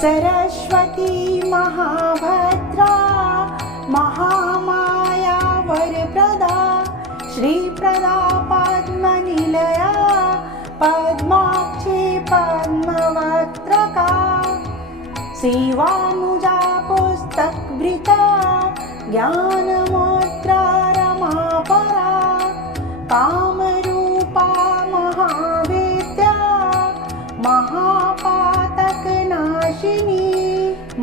सरस्वती महाभद्रा महामाया वरप्रदा श्रीप्रदा पद्मनिलया पद्माक्षी पद्मवक्त्रका सेवानुजा पुस्तकभृता ज्ञानमुद्रा रमापरा कामरूपा महाविद्या महापातकनाशिनी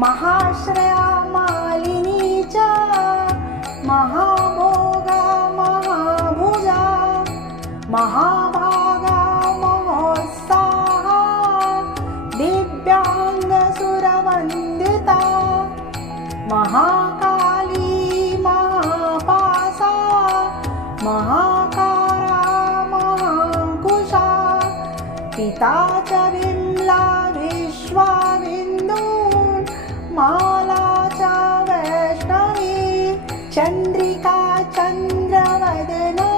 महाश्रया मालिनी च महाभोगा महाभुजा महाभागा महोत्साहा दिव्यांगसुरवन्दिता महाकाली महापासा महाकारा महाकुशा पिता च विमला विश्वाविन्दून् माला च वैष्णवी चन्द्रिका चन्द्रवदना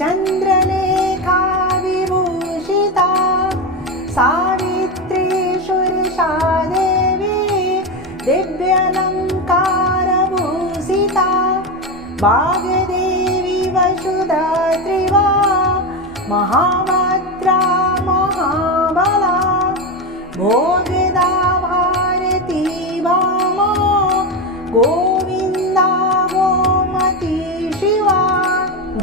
चन्द्रलेखा विभूषिता सावित्री सुरसा देवी दिव्यालङ्कारभूषिता वाग्देवी वसुधा त्रिवा महाभद्रा महाबला भोगदा भारती भामा गोविन्दा गोमती शिवा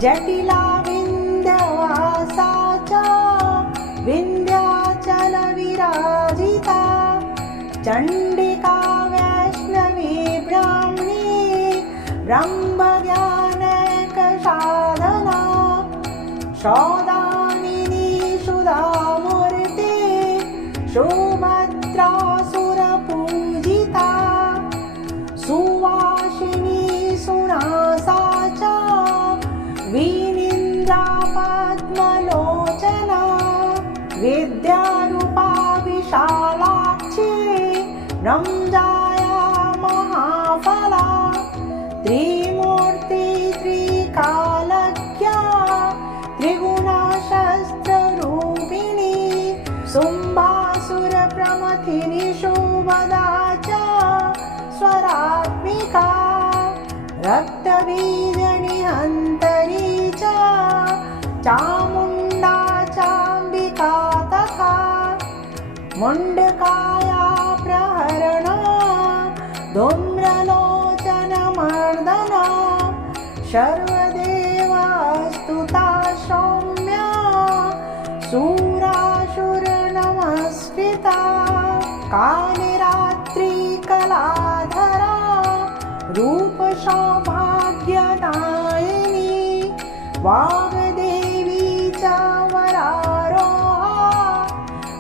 जटिला विन्ध्यवासा च विन्ध्याचलविराजिता चण्डिका वैष्णवी ब्राह्मणी ब्रह्मज्ञानैकसाधना सौदामिनी सुधामूर्ति सुभद्रा सुरपूजिता सुवासिनी सुनासा च विनिन्द्रा पद्मलोचना विद्यारूपा विशालाक्षी रंजाया महाफला त्रिमूर्ति त्रिकालज्ञा त्रिगुणशस्त्ररूपिणी शुम्भासुरप्रमथिनी शुभदा च स्वरात्मिका रक्तबीजनिहन्तरी च चामुण्डा चाम्बिका तथा मुण्डकाया प्रहरणा धूम्रलोचनमर्दना सर्वदेवास्तुता सौम्या सुरासुरनमस्कृता कालरात्रिकलाधरा रूपसौभाग्यदायिनी वाग्देवी च वरारोहा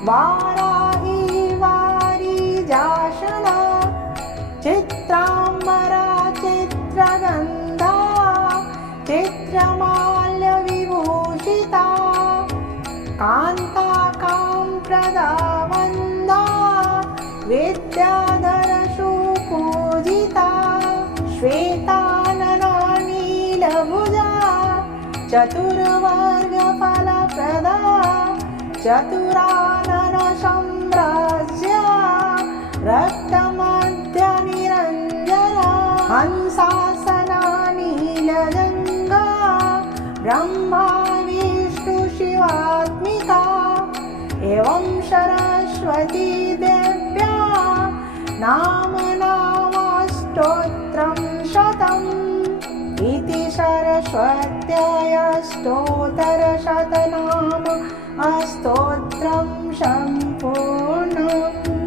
वाराही वारिजासना चित्राम्बरा चित्रगन्धा चित्रमाल्यविभूषिता कान्ता कामप्रदा वन्दा विद्याधरसुपूजिता श्वेतानना नीलभुजा चतुर्वर्गफलप्रदा चतुराननसम्राज्या रक्तमध्यनिरञ्जना हंसासना नीलजङ्गा ब्रह्मा विष्णु शिवात्मिका एवं सरस्वती देव्या नामनामस्तोत्रं शतम् इति सरस्वत्याः स्तोत्रशतनाम स्तोत्रं सम्पूर्णम्।